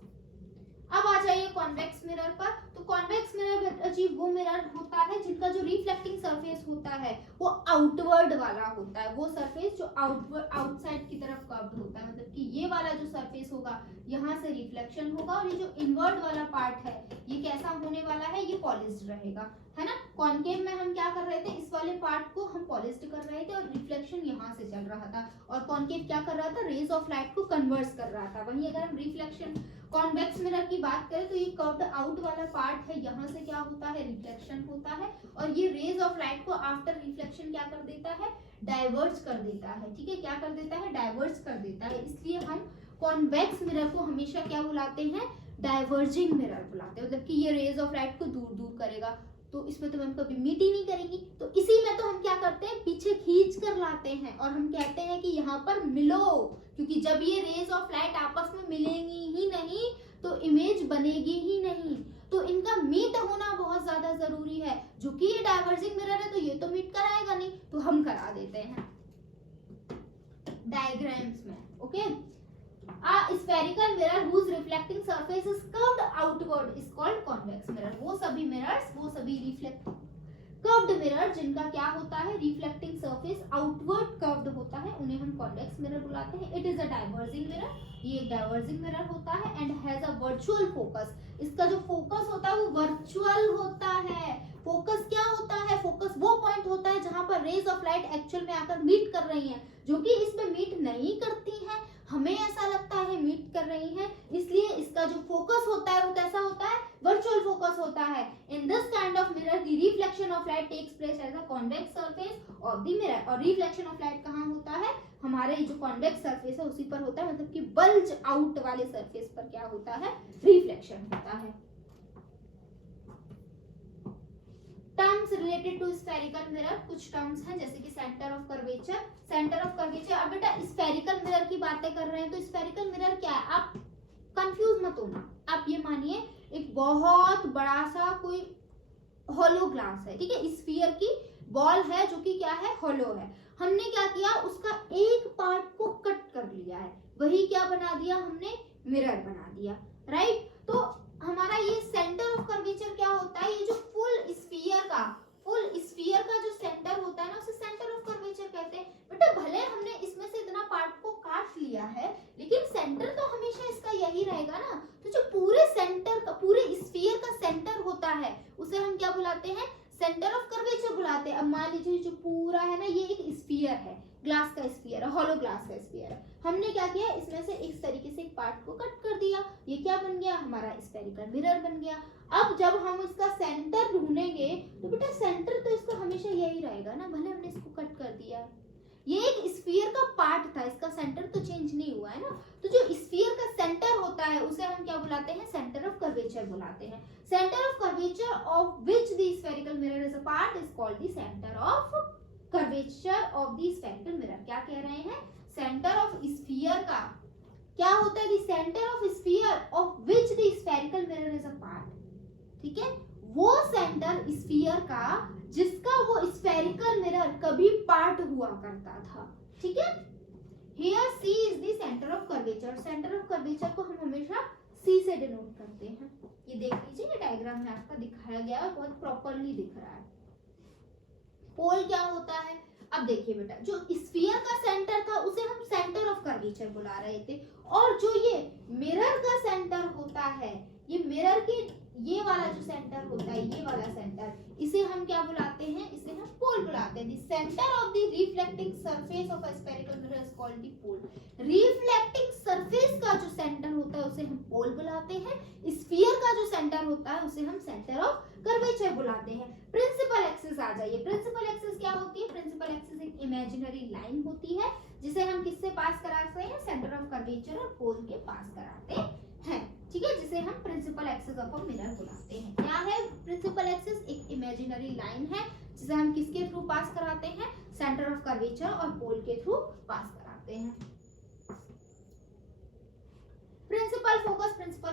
अब आ जाइए कॉन्वेक्स मिरर पर। तो कॉन्वेक्स मिरर जी वो मिरर होता है जिनका जो रिफ्लेक्टिंग सरफेस होता है वो आउटवर्ड वाला होता है, वो सरफेस जो आउटसाइड की तरफ कर्व्ड होता है, मतलब कि ये वाला जो सरफेस होगा यहाँ से रिफ्लेक्शन होगा और ये जो इनवर्ड वाला पार्ट है ये कैसा होने वाला है, ये पॉलिश्ड रहेगा, है ना? कॉनकेव में हम क्या कर रहे थे, इस वाले पार्ट को हम पॉलिश्ड कर रहे थे और रिफ्लेक्शन यहाँ से चल रहा था, और कॉनकेव क्या कर रहा था, रेज ऑफ लाइट को कन्वर्स कर रहा था। वहीं अगर हम रिफ्लेक्शन कॉन्वेक्स मिरर की बात करें तो ये कर्व्ड आउट वाला पार्ट है, यहाँ से क्या होता है, रिफ्लेक्शन होता है और ये रेज ऑफ लाइट को आफ्टर रिफ्लेक्शन क्या कर देता है, डाइवर्ज कर देता है, ठीक है? क्या कर देता है, डाइवर्ज कर देता है। इसलिए हम कॉन्वेक्स मिरर को हमेशा क्या बुलाते हैं, डाइवर्जिंग मिरर बुलाते हैं, मतलब कि ये रेज ऑफ लाइट को दूर दूर करेगा। तो इसमें तो हम कभी मीट ही नहीं करेंगी, तो इसी में तो हम क्या करते हैं, पीछे खींच कर लाते हैं और हम कहते हैं कि यहाँ पर मिलो, क्योंकि जब ये रेज ऑफ लाइट आपस में मिलेंगी ही नहीं तो इमेज बनेगी ही नहीं, तो इनका मीट होना बहुत ज्यादा जरूरी है। जो कि ये डाइवर्जिंग मिरर है तो ये तो मीट कराएगा नहीं, तो हम करा देते हैं डायग्राम्स में, okay? A spherical mirror whose reflecting surface is curved outward is called convex mirror। वो सभी मिरर्स, वो सभी रिफ्लेक्ट कर्व्ड मिरर जिनका क्या होता है, रिफ्लेक्टिंग सरफेस आउटवर्ड कर्व्ड होता है, उन्हें हम कॉन्वेक्स मिरर बुलाते हैं। It is a diverging mirror, ये एक डाइवर्जिंग मिरर होता है and has a virtual focus. इसका जो फोकस होता है वो वर्चुअल होता है। फोकस क्या होता है, फोकस वो पॉइंट होता है जहां पर रेज ऑफ लाइट एक्चुअल में आकर मीट कर रही हैं, जो कि इसमें मीट नहीं करती हैं, हमें ऐसा लगता है मीट कर रही है, इसलिए इसका जो फोकस होता है वो कैसा होता है, वर्चुअल फोकस होता है। In this kind of mirror the reflection of light takes place as a convex surface of the mirror. और रिफ्लेक्शन ऑफ लाइट कहाँ होता है, हमारे जो कॉन्वेक्स सरफेस है उसी पर होता है, मतलब कि बल्ज आउट वाले सरफेस पर क्या होता है, रिफ्लेक्शन होता है। Terms related to spherical mirror, कुछ टर्म्स हैं जैसे कि centre of curvature. Centre of curvature, अब बेटा स्फेरिकल मिरर की बातें कर रहे हैं तो स्फेरिकल मिरर क्या है, आप कंफ्यूज मत होना। आप ये मानिए एक बहुत बड़ा सा कोई हॉलो ग्लास है, ठीक है, स्फीयर की बॉल है जो कि क्या है, हॉलो है। हमने क्या किया, उसका एक पार्ट को कट कर लिया है, वही क्या बना दिया हमने, मिरर बना दिया, राइट। तो हमारा ये सेंटर ऑफ कर्वेचर क्या होता है, ये जो फुल स्फीयर का जो सेंटर होता है ना, उसे सेंटर ऑफ कर्वेचर कहते हैं। बेटा भले हमने इसमें से इतना पार्ट को काट लिया है, लेकिन सेंटर तो हमेशा इसका यही रहेगा ना। तो जो पूरे सेंटर का, पूरे स्फीयर का सेंटर होता है उसे हम क्या बुलाते हैं, सेंटर ऑफ कर्वेचर बुलाते हैं। अब मान लीजिए जो पूरा है ना, ये एक स्फीयर है, ग्लास का स्फीयर है, हॉलो ग्लास का स्फीयर है। हमने क्या किया, इसमें से इस तरीके से एक पार्ट को कट कर दिया, ये क्या बन गया, हमारा स्फेरिकल मिरर बन गया। अब जब हम इसका सेंटर ढूंढेंगे तो बेटा सेंटर तो इसका हमेशा यही रहेगा ना, भले हमने इसको कट कर दिया है। ये एक स्फीयर का पार्ट था, इसका सेंटर तो चेंज नहीं हुआ है ना। तो जो स्फीयर का सेंटर होता है उसे हम क्या बुलाते हैं, सेंटर ऑफ कर्वेचर बुलाते हैं। Centre of curvature of which the spherical mirror is a part is called the centre of curvature of the spherical mirror. क्या कह रहे हैं, सेंटर ऑफ स्फीयर का क्या होता है, the centre of sphere of which the spherical mirror is a part, ठीक है, वो सेंटर स्फीयर का जिसका वो स्फेरिकल मिरर कभी पार्ट हुआ करता था, ठीक है। Here C is the centre of curvature. Centre of curvature को हम हमेशा सी से डिनोट करते हैं। ये देख लीजिए, ये डायग्राम में आपका दिखाया गया है, बहुत प्रॉपर्ली दिख रहा है। पोल क्या होता है, अब देखिए बेटा, जो स्फीयर का सेंटर था उसे हम सेंटर ऑफ कर्वेचर बुला रहे थे, और जो ये मिरर का सेंटर होता है, ये मिरर के ये वाला जो सेंटर होता है, ये वाला सेंटर, इसे हम क्या बुलाते हैं, इसे हम पोल बुलाते हैं। The centre of the reflecting surface of a spherical mirror is called the pole. Reflecting surface का जो सेंटर होता है उसे हम पोल बुलाते हैं, स्फीयर का जो सेंटर होता है उसे हम सेंटर ऑफ कर्वेचर बुलाते हैं। प्रिंसिपल एक्सिस आ जाइए। प्रिंसिपल एक्सिस क्या होती है, प्रिंसिपल एक्सिस एक इमेजिनरी लाइन होती है जिसे हम किससे पास कराते हैं, सेंटर ऑफ कर्वेचर और पोल के पास कराते हैं, ठीक है, जिसे हम principal axis of a mirror बुलाते हैं। क्या है प्रिंसिपल एक्सिस, एक इमेजिनरी लाइन है जिसे हम किसके थ्रू पास कराते हैं, सेंटर ऑफ कर्वेचर और पोल के थ्रू पास कराते हैं। प्रिंसिपल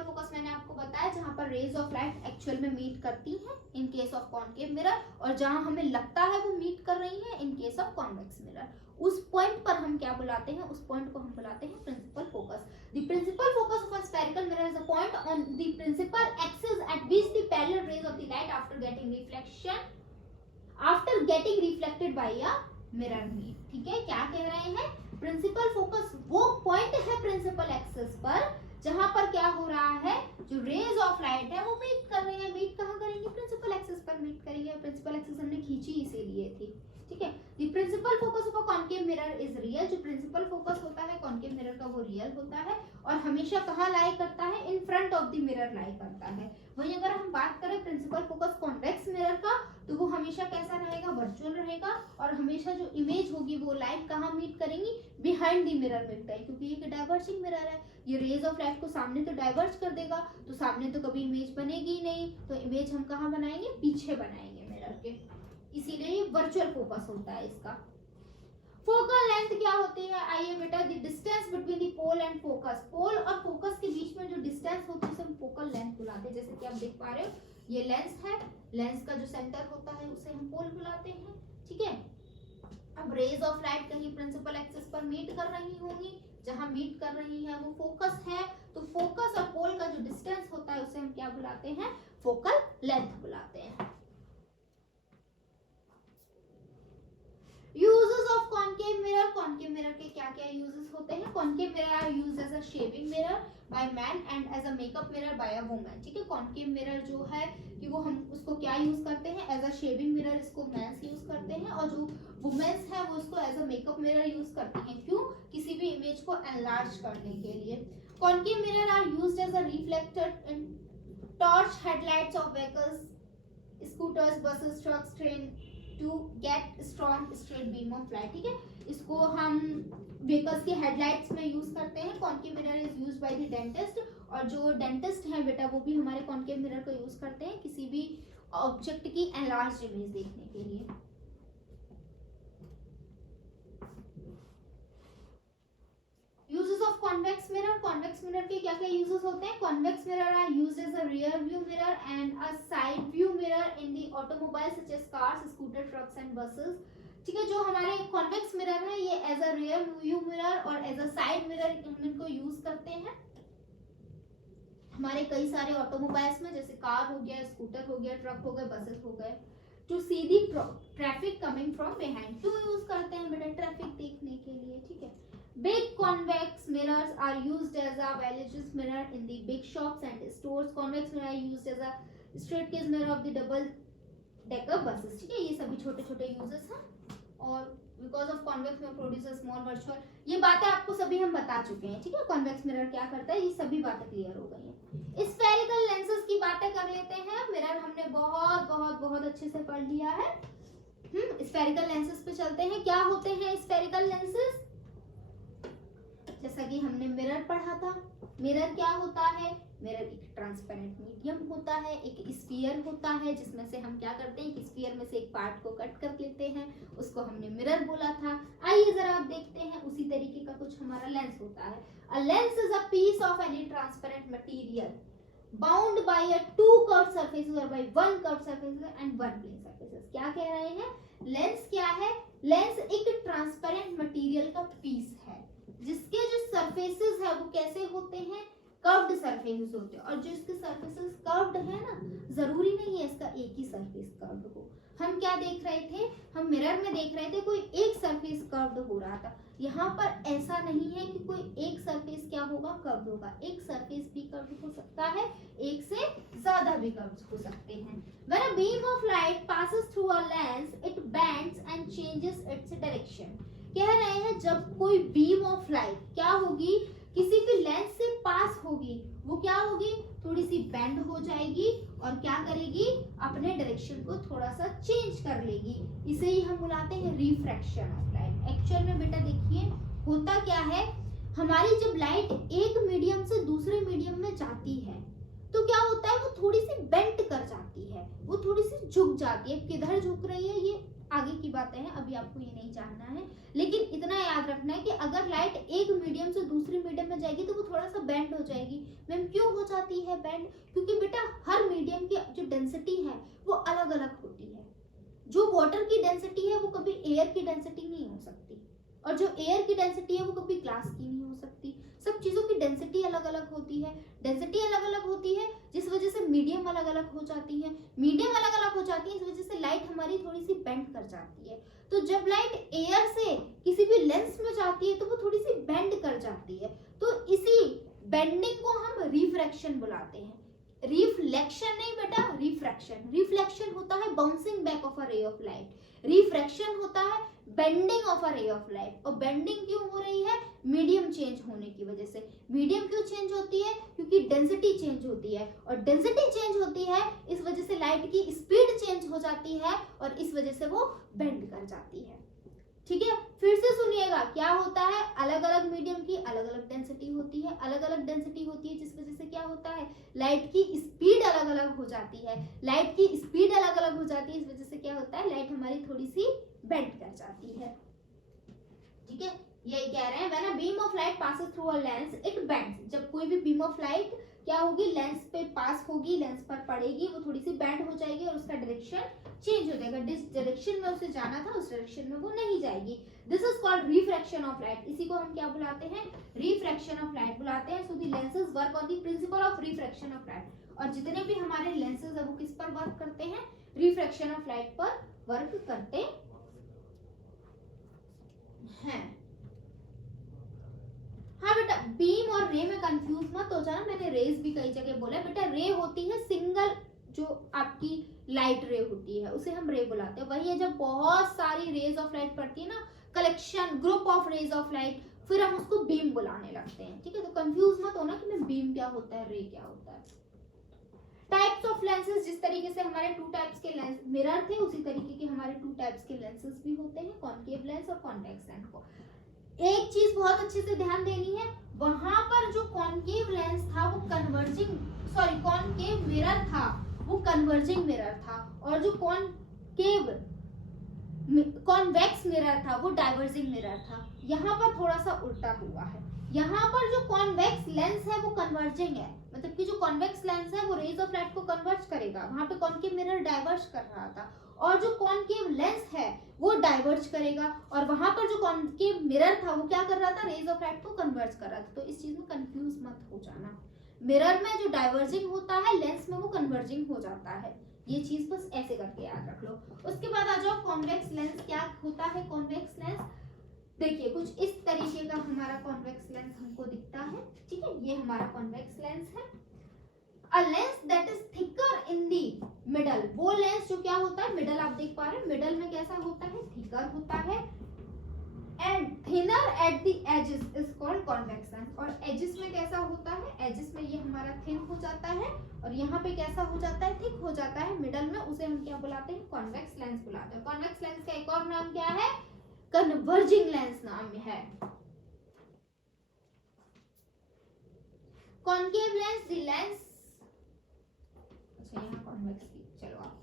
फोकस मैंने आपको बताया जहां पर रेज ऑफ लाइट एक्चुअल में मीट करती हैं in case of concave mirror, और जहां हमें लगता है वो मीट कर रही हैं in case of convex mirror. उस पॉइंट पर हम क्या बुलाते हैं, उस पॉइंट को हम बुलाते हैं principal focus. The principal focus of a spherical mirror is a point on the principal axis at which the parallel rays of the light after getting reflected by a mirror meet, ठीक है। क्या कह रहे हैं, principal focus वो point है principal axis पर जहां पर क्या हो रहा है, जो रेज ऑफ लाइट है वो मीट कर रही है। मीट कहां करेंगे, प्रिंसिपल एक्सिस पर मीट करेंगे। प्रिंसिपल एक्सिस हमने खींची इसीलिए थी, ठीक है। The principal focus of a concave mirror is real. जो प्रिंसिपल फोकस होता है कॉन्केव मिरर का वो रियल होता है और हमेशा कहां लाई करता है, in front of the mirror lie करता है। वहीं अगर हम बात करें प्रिंसिपल फोकस कॉन्वेक्स मिरर का, तो वो हमेशा कैसा रहेगा, वर्चुअल रहेगा, और हमेशा जो इमेज होगी वो लाइट कहां मीट करेंगी, बिहाइंड द मिरर मीट करेंगी, क्योंकि ये डाइवर्जिंग मिरर है। ये रेज ऑफ लाइट को सामने तो डाइवर्ज कर देगा, तो सामने तो कभी इमेज बनेगी ही नहीं, तो इमेज हम कहां बनाएंगे, पीछे बनाएंगे मिरर के, इसीलिए ये वर्चुअल फोकस होता है इसका। फोकल लेंथ क्या होती है, आइए बेटा, the distance between the pole and focus. Pole और फोकस के बीच में जो डिस्टेंस होती है उसे हम फोकल लेंथ बुलाते हैं। जैसे कि आप देख पा रहे हो, ये लेंस है, लेंस का जो सेंटर होता है उसे हम पोल बुलाते हैं, ठीक है। अब रेज ऑफ लाइट कहीं प्रिंसिपल एक्सिस पर मीट कर रही होंगी, जहां मीट कर रही है वो फोकस है, तो फोकस और पोल का जो डिस्टेंस होता है उसे हम क्या बुलाते हैं, फोकल लेंथ बुलाते हैं। यूजेस ऑफ कॉन्केव मिरर के क्या क्या यूजेस होते हैं? Concave mirror are used as a shaving mirror by man and as a makeup mirror by a woman. ठीक है, कॉन्केव मिरर जो है कि वो हम उसको क्या यूज करते हैं? एज अ शेविंग मिरर इसको मेंस यूज करते हैं, और जो वुमेन्स है वो इसको as a makeup mirror use करती हैं। क्यों? किसी भी इमेज को एनलार्ज करने के लिए। Concave mirror are used as a reflector in torch headlights of vehicles, scooters, buses, trucks, train to get strong straight beam of light. ठीक है, इसको हम व्हीकल्स के हेडलाइट्स में यूज करते हैं। Concave mirror is used by the dentist, और जो डेंटिस्ट हैं बेटा वो भी हमारे कॉन्केव मिरर को यूज करते हैं किसी भी ऑब्जेक्ट की एनलार्ज इमेज देखने के लिए। Uses of convex mirror, convex mirror के क्या क्या यूजेस होते हैं? Convex mirror are used as a rear view mirror and a side view mirror in the automobile such as cars, scooter, trucks and buses. ठीक है, जो हमारे convex mirror है ये as a rear view mirror और as a side mirror हम इनको use करते हैं हमारे कई सारे ऑटोमोबाइल्स में, जैसे कार हो गया, स्कूटर हो गया, ट्रक हो गए, बसेस हो गए। To see the traffic coming from behind, क्यों यूज करते हैं बेटा? ट्रैफिक देखने के लिए। ठीक है, big convex mirrors are used as a values mirror in the big shops and stores. Convex mirror are used as a straight case mirror of the double decker buses. ठीक है, ये सभी छोटे छोटे यूजेस हैं, और because of convex mirror produce small virtual, ये बातें आपको सभी हम बता चुके हैं। ठीक है, कॉन्वेक्स मिरर क्या करता है, ये सभी बातें क्लियर हो गई हैं। स्फेरिकल लेंसेज की बातें कर लेते हैं। मिरर हमने बहुत बहुत बहुत अच्छे से पढ़ लिया है। स्फेरिकल लेंसेज पे चलते हैं। क्या होते हैं स्फेरिकल लेंसेज? जैसा कि हमने मिरर पढ़ा था, मिरर क्या होता है? मिरर एक ट्रांसपेरेंट मीडियम होता है, एक स्फीयर होता है, जिसमें से हम क्या करते हैं कि स्फीयर में से एक पार्ट को कट कर लेते हैं, उसको हमने मिरर बोला था। आइए जरा आप देखते हैं, उसी तरीके का कुछ हमारा लेंस होता है। A lens is a piece of any transparent material bound by a two curved surfaces और by one curved surface and one plane surfaces. क्या कह रहे हैं? लेंस क्या है? लेंस एक ट्रांसपेरेंट मटेरियल का पीस है जिसके जो सरफेसेस है वो कैसे होते हैं? कर्व्ड सरफेसेस होते हैं, और जो इसके सरफेसेस कर्व्ड है ना, जरूरी नहीं है इसका एक ही सरफेस कर्व्ड हो। हम क्या देख रहे थे? हम मिरर में देख रहे थे कोई एक सरफेस कर्व्ड हो रहा था। यहाँ पर ऐसा नहीं है कि कोई एक सरफेस क्या होगा? कर्व्ड होगा। एक सरफेस भी कर्व्ड हो सकता है, एक से ज्यादा भी कर्व्ड हो सकते हैं। When a beam of light passes through a lens, it bends and changes its direction. कह रहे हैं जब कोई बीम ऑफ लाइट क्या होगी, किसी भी लेंस से पास होगी, वो क्या होगी? थोड़ी सी बेंड हो जाएगी और क्या करेगी? अपने डायरेक्शन को थोड़ा सा चेंज कर लेगी। इसे ही हम बुलाते हैं रिफ्रैक्शन ऑफ लाइट। एक्चुअल में बेटा देखिए होता क्या है, हमारी जब लाइट एक मीडियम से दूसरे मीडियम में जाती है तो क्या होता है? वो थोड़ी सी बेंड कर जाती है, वो थोड़ी सी झुक जाती है। किधर झुक रही है ये आगे की बातें हैं, अभी आपको ये नहीं जानना है, लेकिन इतना याद रखना है कि अगर लाइट एक मीडियम से दूसरे मीडियम में जाएगी तो वो थोड़ा सा बेंड हो जाएगी। मैम क्यों हो जाती है बेंड? क्योंकि बेटा हर मीडियम की जो डेंसिटी है वो अलग अलग होती है। जो वाटर की डेंसिटी है वो कभी एयर की डेंसिटी नहीं हो सकती, और जो एयर की डेंसिटी है वो कभी ग्लास की नहीं हो सकती। सब चीजों की डेंसिटी अलग अलग होती है। डेंसिटी अलग अलग होती है जिस वजह से मीडियम अलग अलग हो जाती है। मीडियम अलग अलग हो जाती है इस वजह से लाइट हमारी थोड़ी सी बेंड कर जाती है। तो जब लाइट एयर से किसी भी लेंस में जाती है तो वो थोड़ी सी बेंड कर जाती है। तो इसी बेंडिंग को हम रिफ्रैक्शन बुलाते हैं। रिफ्लेक्शन नहीं बेटा, रिफ्रैक्शन। रिफ्लेक्शन होता है bouncing back of a ray of light, refraction होता है bending of a ray of light. और बेंडिंग क्यों हो रही है? मीडियम चेंज होने की वजह से। मीडियम क्यों चेंज होती है? क्योंकि डेंसिटी चेंज होती है, और डेंसिटी चेंज होती है इस वजह से लाइट की स्पीड चेंज हो जाती है और इस वजह से वो बेंड कर जाती है। ठीक है, फिर से सुनिएगा क्या होता है? अलग अलग मीडियम की अलग अलग डेंसिटी होती है, अलग अलग डेंसिटी होती है जिस वजह से क्या होता है? लाइट की स्पीड अलग अलग हो जाती है। लाइट की स्पीड अलग अलग हो जाती है इस वजह से क्या होता है? लाइट हमारी थोड़ी सी बेंड कर जाती है। ठीक है, यही कह रहे हैं when a beam of light passes through a lens it bends. जब कोई भी बीम ऑफ लाइट क्या होगी? लेंस पे पास होगी, लेंस पर पड़ेगी, वो थोड़ी सी बेंड हो जाएगी और उसका डायरेक्शन चेंज हो जाएगा। जिस डायरेक्शन में उसे जाना था उस डायरेक्शन में वो नहीं जाएगी। This is called refraction of light. इसी को हम क्या बुलाते हैं? रिफ्रैक्शन ऑफ लाइट बुलाते हैं। So the lenses work on the principle of refraction of light. और जितने भी हमारे लेंसेज है वो किस पर वर्क करते हैं? रिफ्रैक्शन ऑफ लाइट पर वर्क करते हैं। हाँ बेटा, बीम और रे में कंफ्यूज मत हो जाना, मैंने रेज भी कई जगह बोला है बेटा। रे होती है सिंगल, जो आपकी लाइट रे होती है उसे हम रे बुलाते हैं। वही है जब बहुत सारी रेज ऑफ लाइट पड़ती है ना, collection group of rays of light, फिर हम उसको बीम बुलाने लगते हैं। ठीक है, तो कंफ्यूज मत होना कि मैं बीम क्या होता है, रे क्या होता है। टाइप्स ऑफ लेंसेज, जिस तरीके से हमारे टू टाइप्स के लेंस मिरर थे, उसी तरीके के हमारे टू टाइप्स के लेंसेज भी होते हैं, कॉनकेव लेंस और कॉन्वेक्स लेंस को। एक चीज बहुत अच्छे से ध्यान देनी है, वहां पर जो कॉनकेव लेंस था वो कन्वर्जिंग, सॉरी कॉनकेव मिरर था वो कन्वर्जिंग मिरर था, और जो कॉन्वेक्स मिरर था वो डाइवर्जिंग मिरर था। यहाँ पर थोड़ा सा उल्टा हुआ है, यहाँ पर जो कॉन्वेक्स लेंस है वो कन्वर्जिंग है, मतलब कि जो कॉन्वेक्स लेंस है वो रेज ऑफ लाइट को कन्वर्ज करेगा, वहां पे कॉनकेव मिरर डाइवर्ज कर रहा था, और जो कॉनकेव लेंस है वो डाइवर्ज करेगा, और वहां पर जो कॉनकेव मिरर था वो क्या कर रहा था, रेज ऑफ लाइट को कन्वर्ज कर रहा था। तो इस चीज में कंफ्यूज मत हो जाना, मिरर में जो डाइवर्जिंग होता है लेंस में वो कन्वर्जिंग हो जाता है, ये चीज बस ऐसे करके याद रख लो। उसके बाद आ जाओ कॉन्वेक्स लेंस क्या होता है। कॉन्वेक्स लेंस देखिए कुछ इस तरीके का हमारा कॉन्वेक्स लेंस हमको दिखता है। ठीक है, ये हमारा कॉन्वेक्स लेंस है। A lens that is thicker in the middle, वो लेंस जो क्या होता है, मिडल आप देख पा रहे हैं, मिडल में कैसा होता है, थिकर होता है, and thinner at the edges is called convex lens. और एजेस में कैसा होता है, एजेस में ये हमारा थिन हो जाता है, और यहाँ पे कैसा हो जाता है, थिक हो जाता है मिडल में, उसे हम क्या बुलाते हैं, कॉन्वेक्स लेंस बुलाते हैं। कॉन्वेक्स लेंस का एक और नाम क्या है, कन्वर्जिंग लेंस नाम है। कॉनकेव लेंस, द लेंस, अच्छा यहाँ कॉन्वेक्स की, चलो आप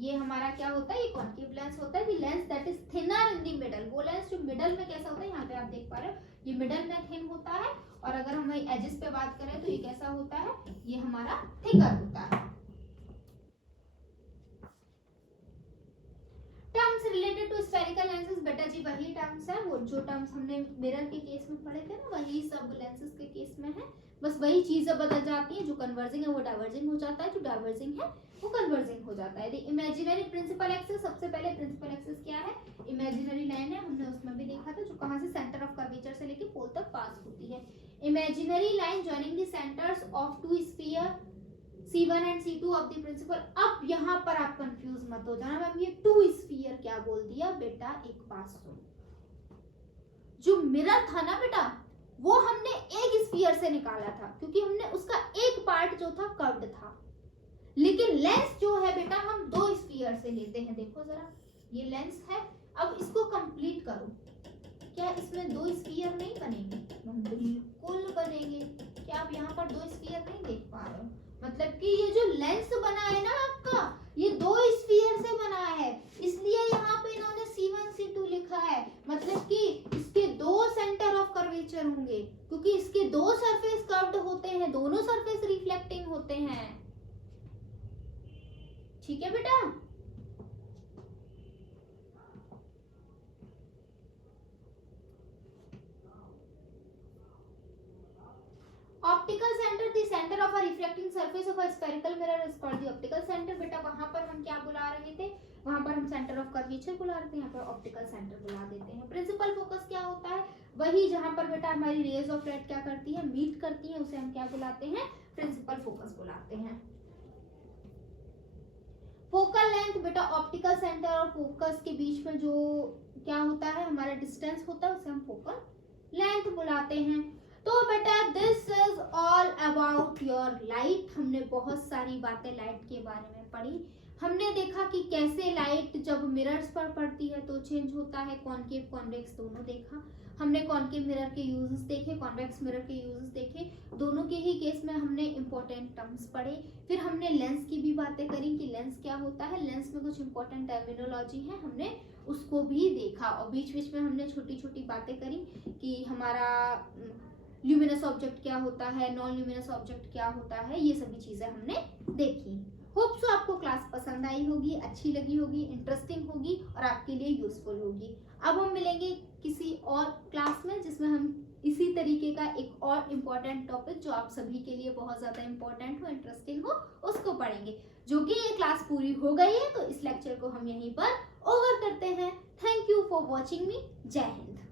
ये हमारा क्या होता है, ये कॉनकेव लेंस होता है। The lens that is thinner in the middle, वो लेंस जो मिडल में कैसा होता है, यहाँ पे आप देख पा रहे हो ये मिडल में थिन होता है, और अगर हम एजेस पे बात करें तो ये कैसा होता है, ये हमारा थिकर होता है। Terms related to spherical lenses, बेटा जी वही टर्म्स है, वो जो टर्म्स हमने मिरर के केस में पढ़े थे ना, वही सब लेंसेज के केस में है, बस वही चीजें बदल जाती है, जो कन्वर्जिंग है वो डाइवर्जिंग हो जाता है, जो डाइवर्जिंग है वो कन्वर्जिंग हो जाता है। इमेजिनरी प्रिंसिपल एक्सिस, सबसे पहले प्रिंसिपल एक्सिस क्या है, इमेजिनरी लाइन है, हमने उसमें भी देखा था, जो कहां से सेंटर ऑफ कर्वेचर से लेके पोल तक पास होती है। Imaginary line joining the centres of two sphere C1 and C2 of the principal. अब यहाँ पर आप कंफ्यूज मत हो जाना, मैम ये टू स्फीयर क्या बोल दिया, बेटा एक बात सुन, जो मिरर था ना बेटा वो हमने एक स्फीयर से निकाला था, क्योंकि हमने उसका एक पार्ट जो था कर्व्ड था, लेकिन लेंस जो है बेटा हम दो स्फीयर से लेते हैं। देखो जरा ये लेंस है, अब इसको कंप्लीट करो, क्या इसमें दो स्फीयर नहीं बनेंगे, बिल्कुल बनेंगे। क्या आप यहाँ पर दो स्फीयर नहीं देख पा रहे हो, मतलब कि ये जो लेंस बना है ना आपका, ये दो स्फीयर से बना है, इसलिए यहाँ पे इन्होंने C1 C2 लिखा है, मतलब कि इसके दो सेंटर ऑफ कर्वेचर होंगे, क्योंकि इसके दो सरफेस कर्व्ड होते हैं, दोनों सरफेस रिफ्लेक्टिंग होते हैं। ठीक है बेटा, optical centre, the centre of a reflecting surface of a spherical mirror is called the optical centre. बेटा वहां पर हम क्या बुला रहे थे, वहां पर हम सेंटर ऑफ कर्वेचर बुला रहे थे, यहाँ पर ऑप्टिकल सेंटर बुला देते हैं। प्रिंसिपल फोकस क्या होता है, वही जहां पर बेटा हमारी रेज ऑफ लाइट क्या करती है, मीट करती है, उसे हम क्या बुलाते हैं, प्रिंसिपल फोकस बुलाते हैं। फोकल लेंथ, बेटा ऑप्टिकल सेंटर और फोकस के बीच में जो क्या होता है हमारा डिस्टेंस होता है, उसे हम फोकल लेंथ बुलाते हैं। तो बेटा this is all about your light. हमने बहुत सारी बातें लाइट के बारे में पढ़ी, हमने देखा कि कैसे लाइट जब मिरर्स पर पड़ती है तो चेंज होता है, कॉनकेव कॉन्वेक्स दोनों देखा हमने, कॉनकेव मिरर के यूजेस देखे, कॉन्वेक्स मिरर के यूजेस देखे, दोनों के ही केस में हमने इंपॉर्टेंट टर्म्स पढ़े। फिर हमने लेंस की भी बातें करी कि लेंस क्या होता है, लेंस में कुछ इंपॉर्टेंट टर्मिनोलॉजी है, हमने उसको भी देखा, और बीच बीच में हमने छोटी छोटी बातें करी कि हमारा ल्यूमिनस ऑब्जेक्ट क्या होता है, नॉन ल्यूमिनस ऑब्जेक्ट क्या होता है, ये सभी चीजें हमने देखी। होप सो आपको क्लास पसंद आई होगी, अच्छी लगी होगी, इंटरेस्टिंग होगी और आपके लिए यूजफुल होगी। अब हम मिलेंगे किसी और क्लास में जिसमें हम इसी तरीके का एक और इम्पोर्टेंट टॉपिक जो आप सभी के लिए बहुत ज़्यादा इम्पोर्टेंट हो, इंटरेस्टिंग हो, उसको पढ़ेंगे। जो कि ये क्लास पूरी हो गई है तो इस लेक्चर को हम यहीं पर ओवर करते हैं। थैंक यू फॉर वॉचिंग मी। जय हिंद।